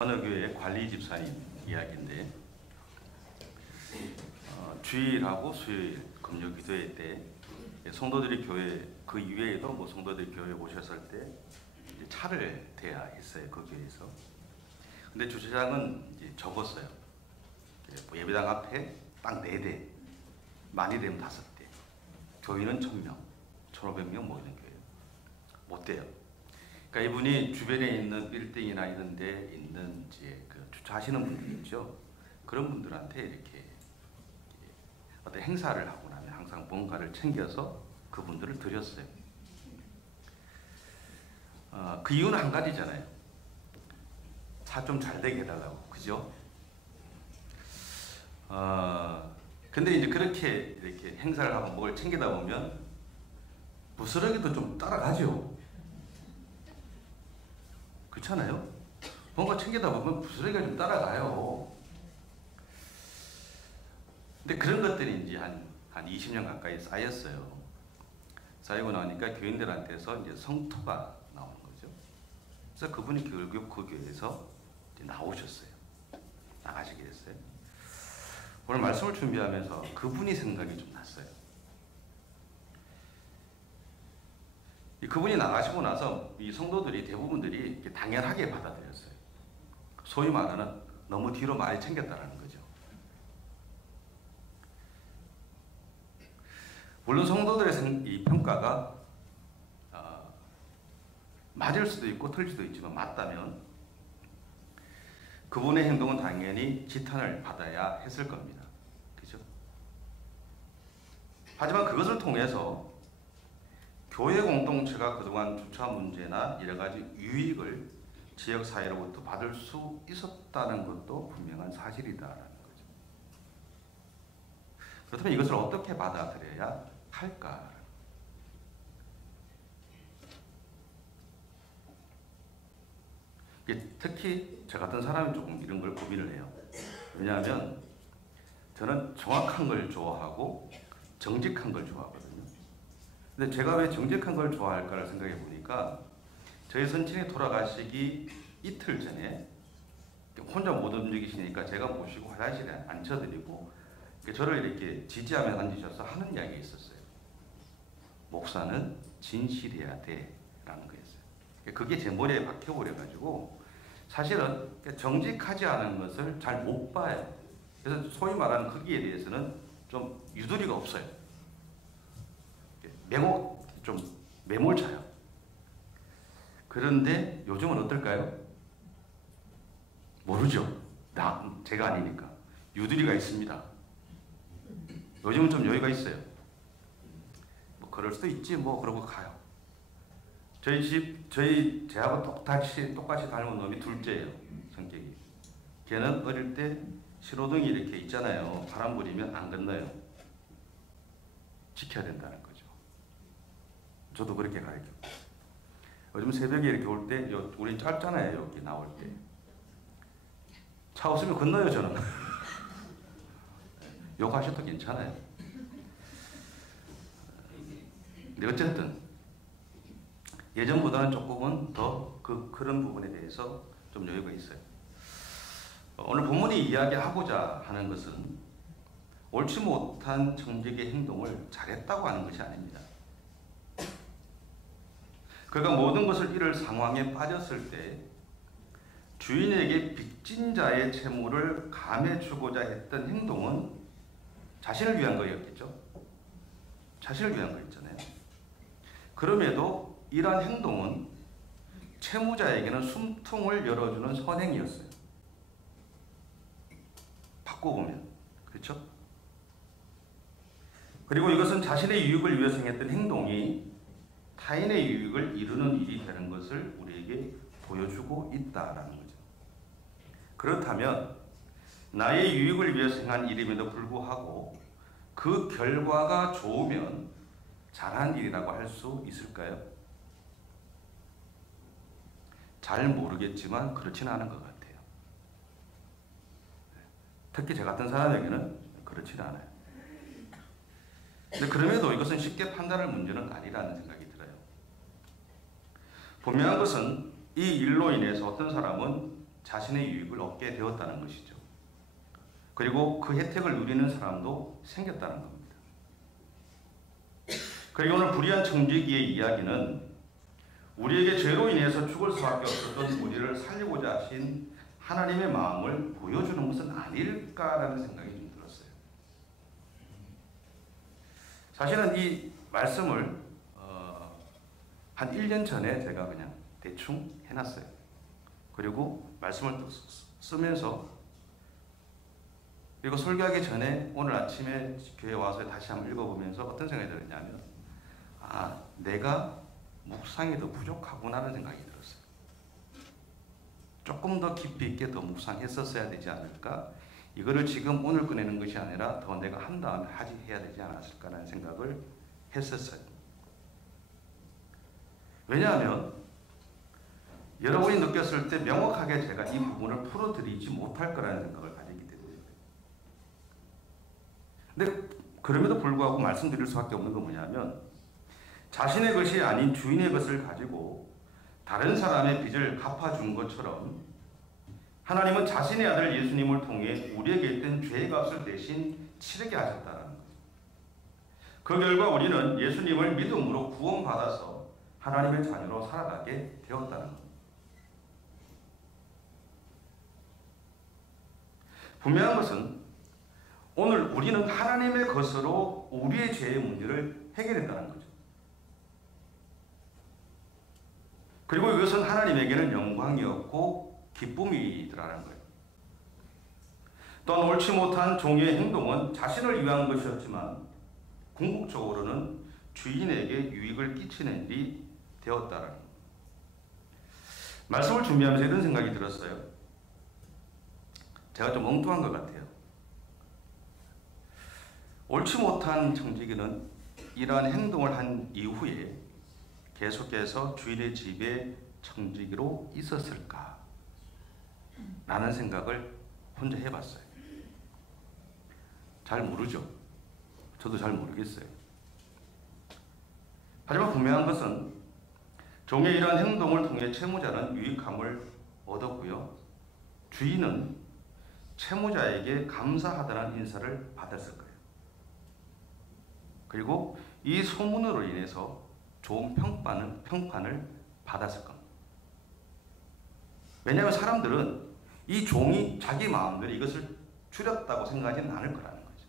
어느 교회 관리 집사님 이야기인데 주일하고 수요일 금요 기도회 때 성도들이 교회 그 이외에도 성도들이 교회에 오셨을 때 차를 대야 했어요. 그 교회에서. 근데 주차장은 이제 적었어요. 예배당 앞에 딱 4대, 많이 되면 5대. 교인은 1000명, 1500명 이런 교회. 못 돼요. 그러니까 이분이 주변에 있는 빌딩이나 이런 데 있는 이제 주차하시는 분들 있죠. 그런 분들한테 이렇게 어떤 행사를 하고 나면 항상 뭔가를 챙겨서 그분들을 드렸어요. 그 이유는 한 가지잖아요. 차 좀 잘 되게 해달라고. 그죠? 근데 이제 그렇게 이렇게 행사를 하고 뭘 챙기다 보면 부스러기도 좀 따라가죠. 그렇잖아요? 뭔가 챙기다 보면 부스러기가 좀 따라가요. 근데 그런 것들이 이제 한 20년 가까이 쌓였어요. 쌓이고 나니까 교인들한테서 이제 성토가 나오는 거죠. 그래서 그분이 결국 그 교회에서 이제 나오셨어요. 나가시게 됐어요. 오늘 말씀을 준비하면서 그분이 생각이 좀 났어요. 그분이 나가시고 나서 이 성도들이 대부분들이 당연하게 받아들였어요. 소위 말하는 너무 뒤로 많이 챙겼다라는 거죠. 물론 성도들의 이 평가가 맞을 수도 있고 틀릴 수도 있지만 맞다면 그분의 행동은 당연히 지탄을 받아야 했을 겁니다. 그죠? 하지만 그것을 통해서 교회 공동체가 그동안 주차 문제나 여러 가지 유익을 지역사회로부터 받을 수 있었다는 것도 분명한 사실이다라는 거죠. 그렇다면 이것을 어떻게 받아들여야 할까? 특히 저 같은 사람이 조금 이런 걸 고민을 해요. 왜냐하면 저는 정확한 걸 좋아하고 정직한 걸 좋아하거든요. 근데 제가 왜 정직한 걸 좋아할까를 생각해 보니까 저희 선친이 돌아가시기 이틀 전에 혼자 못 움직이시니까 제가 모시고 화장실에 앉혀드리고 저를 이렇게 지지하며 앉으셔서 하는 이야기가 있었어요. 목사는 진실해야 돼 라는 거였어요. 그게 제 머리에 박혀버려가지고 사실은 정직하지 않은 것을 잘 못 봐요. 그래서 소위 말하는 거기에 대해서는 좀 유도리가 없어요. 좀 매몰차요. 그런데 요즘은 어떨까요? 모르죠. 제가 아니니까. 유두리가 있습니다. 요즘은 좀 여유가 있어요. 그럴 수도 있지 그러고 가요. 제하고 똑같이 닮은 놈이 둘째예요. 성격이. 걔는 어릴 때 신호등이 이렇게 있잖아요. 바람 부리면 안 건너요. 지켜야 된다는 거죠. 저도 그렇게 가르쳐. 요즘 새벽에 이렇게 올 때, 우린 짧잖아요. 여기 나올 때. 차 없으면 건너요, 저는. 욕하셔도 괜찮아요. 근데 어쨌든, 예전보다는 조금은 더 그런 부분에 대해서 좀 여유가 있어요. 오늘 본문이 이야기하고자 하는 것은 옳지 못한 정직의 행동을 잘했다고 하는 것이 아닙니다. 그가 모든 것을 잃을 상황에 빠졌을 때 주인에게 빚진 자의 채무를 감해주고자 했던 행동은 자신을 위한 거였겠죠. 자신을 위한 거였잖아요. 그럼에도 이러한 행동은 채무자에게는 숨통을 열어주는 선행이었어요. 바꿔보면. 그렇죠? 그리고 이것은 자신의 유익을 위해서 행했던 행동이 타인의 유익을 이루는 일이 되는 것을 우리에게 보여주고 있다라는 거죠. 그렇다면 나의 유익을 위해서 행한 일임에도 불구하고 그 결과가 좋으면 잘한 일이라고 할 수 있을까요? 잘 모르겠지만 그렇지는 않은 것 같아요. 특히 저 같은 사람에게는 그렇지는 않아요. 근데 그럼에도 이것은 쉽게 판단할 문제는 아니라는 생각이 들어요. 분명한 것은 이 일로 인해서 어떤 사람은 자신의 유익을 얻게 되었다는 것이죠. 그리고 그 혜택을 누리는 사람도 생겼다는 겁니다. 그리고 오늘 불의한 청지기의 이야기는 우리에게 죄로 인해서 죽을 수밖에 없었던 우리를 살리고자 하신 하나님의 마음을 보여주는 것은 아닐까라는 생각이 좀 들었어요. 사실은 이 말씀을 한 1년 전에 제가 그냥 대충 해놨어요. 그리고 말씀을 또 쓰면서, 그리고 설교하기 전에 오늘 아침에 교회 와서 다시 한번 읽어보면서 어떤 생각이 들었냐면, 내가 묵상이 더 부족하구나라는 생각이 들었어요. 조금 더 깊이 있게 더 묵상했었어야 되지 않을까? 이거를 지금 오늘 꺼내는 것이 아니라 더 내가 한 다음에 해야 되지 않았을까라는 생각을 했었어요. 왜냐하면 여러분이 느꼈을 때 명확하게 제가 이 부분을 풀어드리지 못할 거라는 생각을 가지기 때문에. 근데 그럼에도 불구하고 말씀드릴 수밖에 없는 건 뭐냐면, 자신의 것이 아닌 주인의 것을 가지고 다른 사람의 빚을 갚아준 것처럼 하나님은 자신의 아들 예수님을 통해 우리에게 있던 죄의 값을 대신 치르게 하셨다는 거예요. 그 결과 우리는 예수님을 믿음으로 구원받아서 하나님의 자녀로 살아가게 되었다는 겁니다. 분명한 것은 오늘 우리는 하나님의 것으로 우리의 죄의 문제를 해결했다는 거죠. 그리고 이것은 하나님에게는 영광이었고 기쁨이더라는 거예요. 또한 옳지 못한 종의 행동은 자신을 위한 것이었지만 궁극적으로는 주인에게 유익을 끼치는 일이 되었다라는 거예요. 말씀을 준비하면서 이런 생각이 들었어요. 제가 좀 엉뚱한 것 같아요. 옳지 못한 청지기는 이러한 행동을 한 이후에 계속해서 주인의 집에 청지기로 있었을까? 라는 생각을 혼자 해봤어요. 잘 모르죠. 저도 잘 모르겠어요. 하지만 분명한 것은 종의 이러한 행동을 통해 채무자는 유익함을 얻었고요. 주인은 채무자에게 감사하다는 인사를 받았을 거예요. 그리고 이 소문으로 인해서 좋은 평판을 받았을 겁니다. 왜냐하면 사람들은 이 종이 자기 마음대로 이것을 줄였다고 생각하지는 않을 거라는 거죠.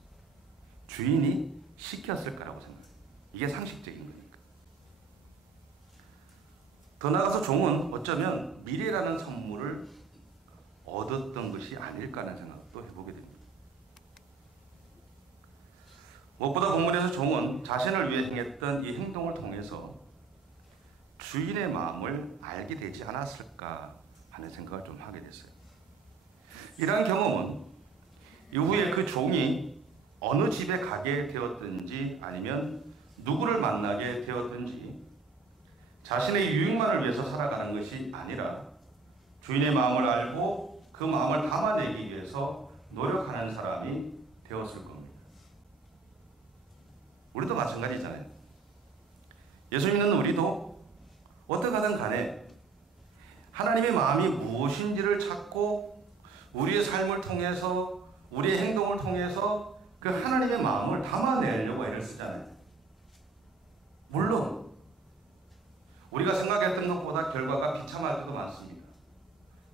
주인이 시켰을 거라고 생각해요. 이게 상식적인 거니까. 더 나아가서 종은 어쩌면 미래라는 선물을 얻었던 것이 아닐까 하는 생각도 해보게 됩니다. 무엇보다 본문에서 종은 자신을 위해 행했던 이 행동을 통해서 주인의 마음을 알게 되지 않았을까 하는 생각을 좀 하게 됐어요. 이러한 경험은 이후에 그 종이 어느 집에 가게 되었든지 아니면 누구를 만나게 되었든지 자신의 유익만을 위해서 살아가는 것이 아니라 주인의 마음을 알고 그 마음을 담아내기 위해서 노력하는 사람이 되었을 겁니다. 우리도 마찬가지잖아요. 예수 믿는 우리도 어떻게 하든 간에 하나님의 마음이 무엇인지를 찾고 우리의 삶을 통해서 우리의 행동을 통해서 그 하나님의 마음을 담아내려고 애를 쓰잖아요. 물론 우리가 생각했던 것보다 결과가 비참할 때도 많습니다.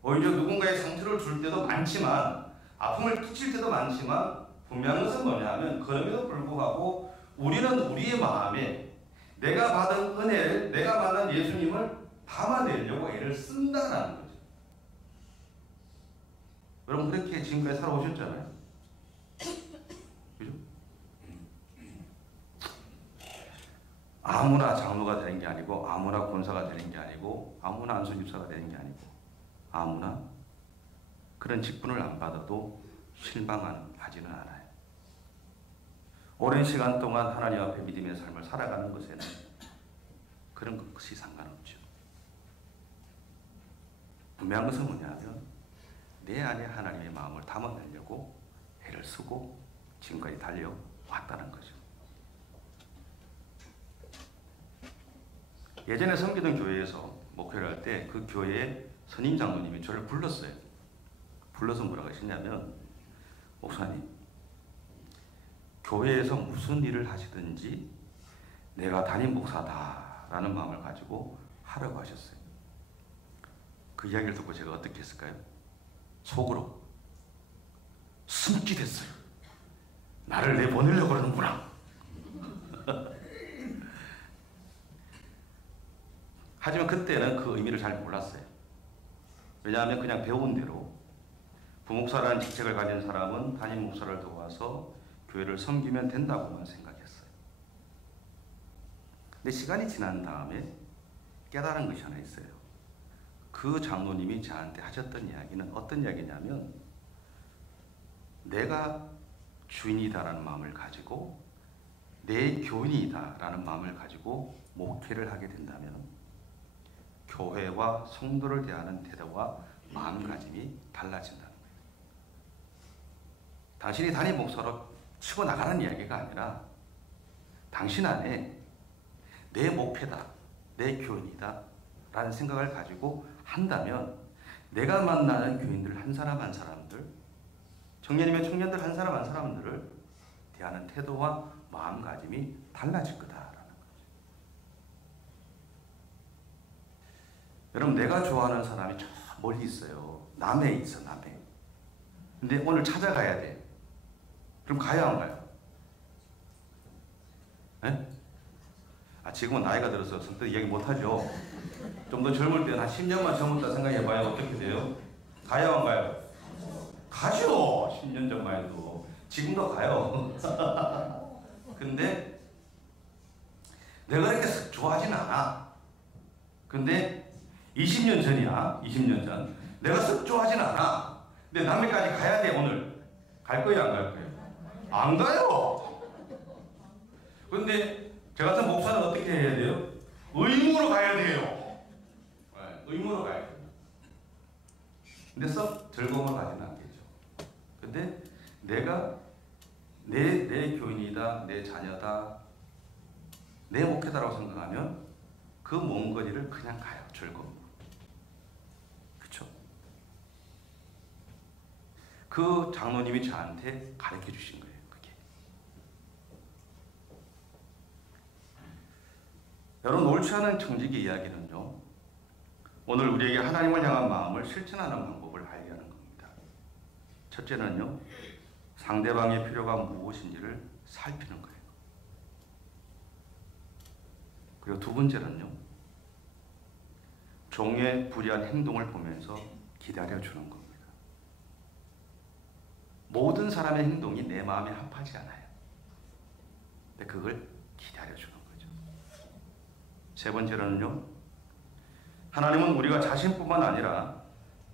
오히려 누군가의 상처를 줄 때도 많지만, 아픔을 끼칠 때도 많지만, 분명한 것은 뭐냐면 그럼에도 불구하고 우리는 우리의 마음에 내가 받은 은혜를, 내가 만난 예수님을 담아내려고 애를 쓴다는 거죠. 여러분 그렇게 지금까지 살아오셨잖아요. 그죠? 아무나 장로가 되는 게 아니고, 아무나 권사가 되는 게 아니고, 아무나 안수집사가 되는 게 아니고, 아무나 그런 직분을 안 받아도 실망하지는 않아요. 오랜 시간 동안 하나님 앞에 믿음의 삶을 살아가는 것에는 그런 것이 상관없죠. 분명한 것은 뭐냐면 내 안에 하나님의 마음을 담아내려고 애를 쓰고 지금까지 달려왔다는 거죠. 예전에 섬기던 교회에서 목회를 할 때 그 교회의 선임 장로님이 저를 불렀어요. 불러서 뭐라고 하시냐면, 목사님, 교회에서 무슨 일을 하시든지 내가 담임 목사다라는 마음을 가지고 하라고 하셨어요. 그 이야기를 듣고 제가 어떻게 했을까요? 속으로 숨기됐어요. 나를 내보내려고 그러는구나. 하지만 그때는 그 의미를 잘 몰랐어요. 왜냐하면 그냥 배운 대로 부목사라는 직책을 가진 사람은 담임 목사를 도와서 교회를 섬기면 된다고만 생각했어요. 근데 시간이 지난 다음에 깨달은 것이 하나 있어요. 그 장로님이 저한테 하셨던 이야기는 어떤 이야기냐면, 내가 주인이다라는 마음을 가지고 내 교인이다라는 마음을 가지고 목회를 하게 된다면 교회와 성도를 대하는 태도와 마음가짐이 달라진다는 거예요. 당신이 담임 목사로 치고 나가는 이야기가 아니라 당신 안에 내 목회다, 내 교인이다 라는 생각을 가지고 한다면 내가 만나는 교인들 한 사람 한 사람들, 청년이면 청년들 한 사람 한 사람들을 대하는 태도와 마음가짐이 달라질 거다라는 거죠. 여러분, 내가 좋아하는 사람이 저 멀리 있어요. 남해에 있어, 남해. 근데 오늘 찾아가야 돼. 그럼 가야 안 가요? 네? 지금은 나이가 들어서 선뜻 얘기 못하죠. 좀 더 젊을 때는 한 10년만 젊었다 생각해봐요. 어떻게 돼요? 가요 안 가요? 가죠. 10년 전만 해도. 지금도 가요. 근데 내가 그렇게 좋아하진 않아. 근데 20년 전이야. 20년 전. 내가 썩 좋아하진 않아. 근데 남해까지 가야 돼. 오늘. 갈 거예요 안 갈 거예요? 안 가요. 근데 저 같은 목사는 어떻게 해야 돼요? 의무로 가야 돼요. 의무로 가야 돼요. 근데 썩 즐거움을 가지는 않겠죠. 근데 내가 내 교인이다, 내 자녀다, 내 목회다라고 생각하면 그 먼 거리를 그냥 가요. 즐거움으로. 그렇죠? 그 장로님이 저한테 가르쳐 주신 거예요. 그게. 여러분, 옳지 않은 청지기 이야기는요, 오늘 우리에게 하나님을 향한 마음을 실천하는 방법을 알려는 겁니다. 첫째는요, 상대방의 필요가 무엇인지를 살피는 거예요. 그리고 두 번째는요, 종의 불의한 행동을 보면서 기다려주는 겁니다. 모든 사람의 행동이 내 마음에 합하지 않아요. 근데 그걸 기다려주는 거죠. 세 번째로는요, 하나님은 우리가 자신뿐만 아니라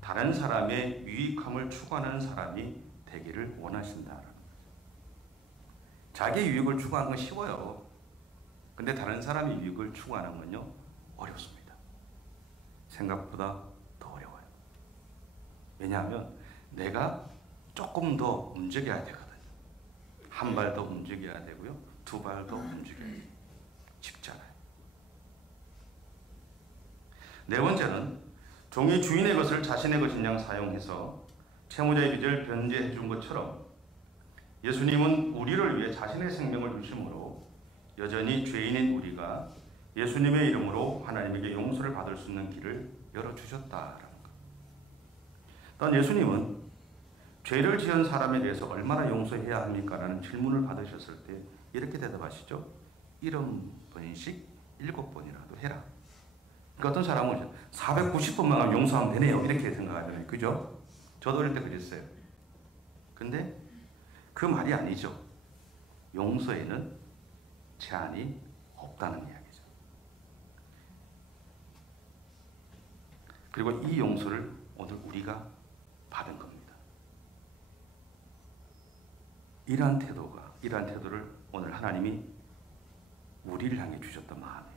다른 사람의 유익함을 추구하는 사람이 되기를 원하신다라는 거죠. 자기의 유익을 추구하는 건 쉬워요. 근데 다른 사람의 유익을 추구하는 건요, 어렵습니다. 생각보다 더 어려워요. 왜냐하면 내가 조금 더 움직여야 되거든요. 한 발 더 움직여야 되고요, 두 발 더 움직여야 돼요. 쉽잖아요. 네 번째는 종이 주인의 것을 자신의 것인 양 사용해서 채무자의 빚을 변제해 준 것처럼 예수님은 우리를 위해 자신의 생명을 주심으로 여전히 죄인인 우리가 예수님의 이름으로 하나님에게 용서를 받을 수 있는 길을 열어주셨다라는 것. 또한 예수님은 죄를 지은 사람에 대해서 얼마나 용서해야 합니까? 라는 질문을 받으셨을 때 이렇게 대답하시죠. 70번씩 7번이라도 해라. 그러니까 어떤 사람은 490번만 용서하면 되네요. 이렇게 생각하잖아요. 그죠? 저도 어릴 때 그랬어요. 근데 그 말이 아니죠. 용서에는 제한이 없다는 이야기죠. 그리고 이 용서를 오늘 우리가 받은 겁니다. 이러한 태도를 오늘 하나님이 우리를 향해 주셨던 마음이에요.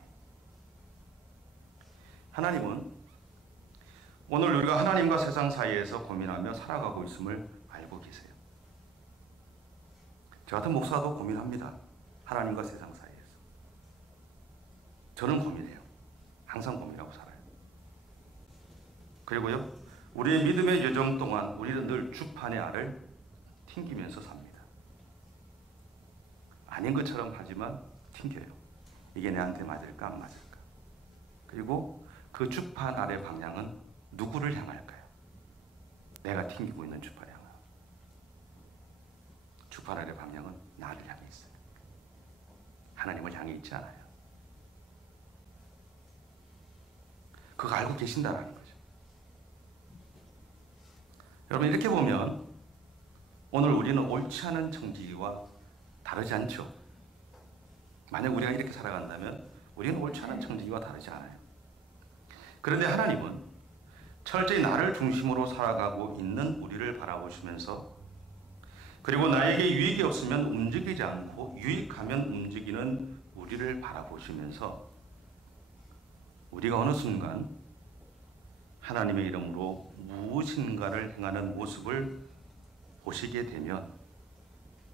하나님은 오늘 우리가 하나님과 세상 사이에서 고민하며 살아가고 있음을 알고 계세요. 저 같은 목사도 고민합니다. 하나님과 세상 사이에서. 저는 고민해요. 항상 고민하고 살아요. 그리고요, 우리의 믿음의 여정 동안 우리는 늘 주판의 알을 튕기면서 삽니다. 아닌 것처럼 하지만 튕겨요. 이게 내한테 맞을까 안 맞을까. 그리고 그 주판 알의 방향은 누구를 향할까요? 내가 튕기고 있는 주판의 향. 주판 알의 방향은 나를 향해 있어요. 하나님을 향해 있지 않아요. 그거 알고 계신다라는 거죠. 여러분, 이렇게 보면 오늘 우리는 옳지 않은 청지기와 다르지 않죠. 만약 우리가 이렇게 살아간다면 우리는 옳지 않은 청지기와 다르지 않아요. 그런데 하나님은 철저히 나를 중심으로 살아가고 있는 우리를 바라보시면서, 그리고 나에게 유익이 없으면 움직이지 않고 유익하면 움직이는 우리를 바라보시면서 우리가 어느 순간 하나님의 이름으로 무엇인가를 행하는 모습을 보시게 되면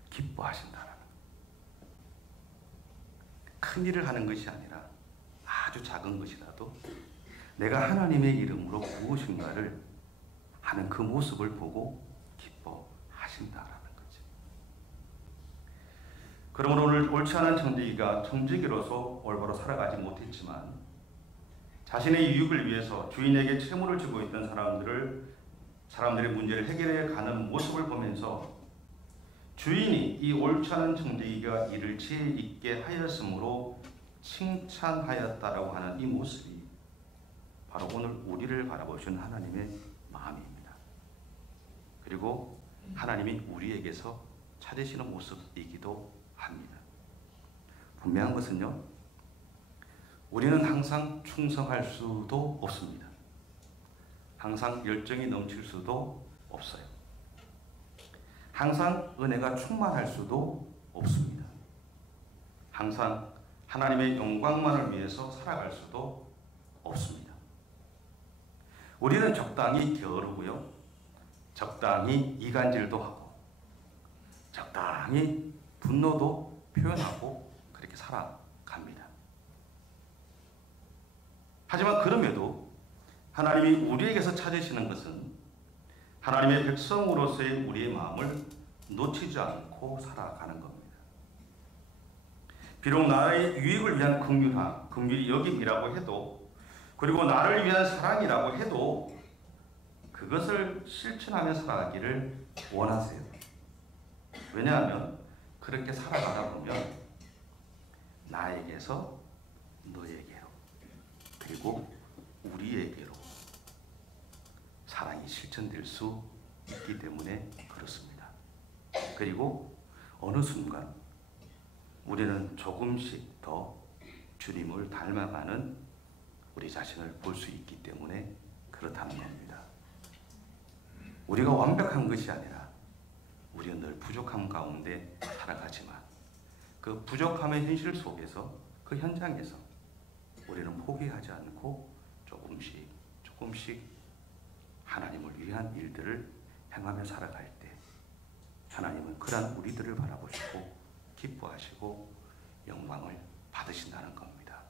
기뻐하신다라는, 큰 일을 하는 것이 아니라 아주 작은 것이라도 내가 하나님의 이름으로 무엇인가를 하는 그 모습을 보고 기뻐하신다라는 거죠. 그러므로 오늘 옳지 않은 청지기가 청지기로서 올바로 살아가지 못했지만 자신의 유익을 위해서 주인에게 채무를 주고 있던 사람들의 문제를 해결해 가는 모습을 보면서 주인이 이 옳지 않은 청지기가 이를 지혜 있게 하였으므로 칭찬하였다라고 하는 이 모습이 바로 오늘 우리를 바라보시는 하나님의 마음입니다. 그리고 하나님이 우리에게서 찾으시는 모습이기도 합니다. 분명한 것은요, 우리는 항상 충성할 수도 없습니다. 항상 열정이 넘칠 수도 없어요. 항상 은혜가 충만할 수도 없습니다. 항상 하나님의 영광만을 위해서 살아갈 수도 없습니다. 우리는 적당히 게으르고요, 적당히 이간질도 하고, 적당히 분노도 표현하고 그렇게 살아갑니다. 하지만 그럼에도 하나님이 우리에게서 찾으시는 것은 하나님의 백성으로서의 우리의 마음을 놓치지 않고 살아가는 겁니다. 비록 나의 유익을 위한 긍휼이 여김이라고 해도, 그리고 나를 위한 사랑이라고 해도 그것을 실천하며 살아가기를 원하세요. 왜냐하면 그렇게 살아가다 보면 나에게서 너에게로, 그리고 우리에게로 사랑이 실천될 수 있기 때문에 그렇습니다. 그리고 어느 순간 우리는 조금씩 더 주님을 닮아가는 우리 자신을 볼 수 있기 때문에 그렇다는 겁니다. 우리가 완벽한 것이 아니라 우리는 늘 부족함 가운데 살아가지만 그 부족함의 현실 속에서, 그 현장에서 우리는 포기하지 않고 조금씩 하나님을 위한 일들을 행하며 살아갈 때 하나님은 그러한 우리들을 바라보시고 기뻐하시고 영광을 받으신다는 겁니다.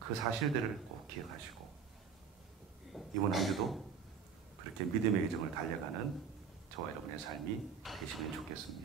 그 사실들을 꼭 기억하시고 이번 한 주도 그렇게 믿음의 여정을 달려가는 저와 여러분의 삶이 되시면 좋겠습니다.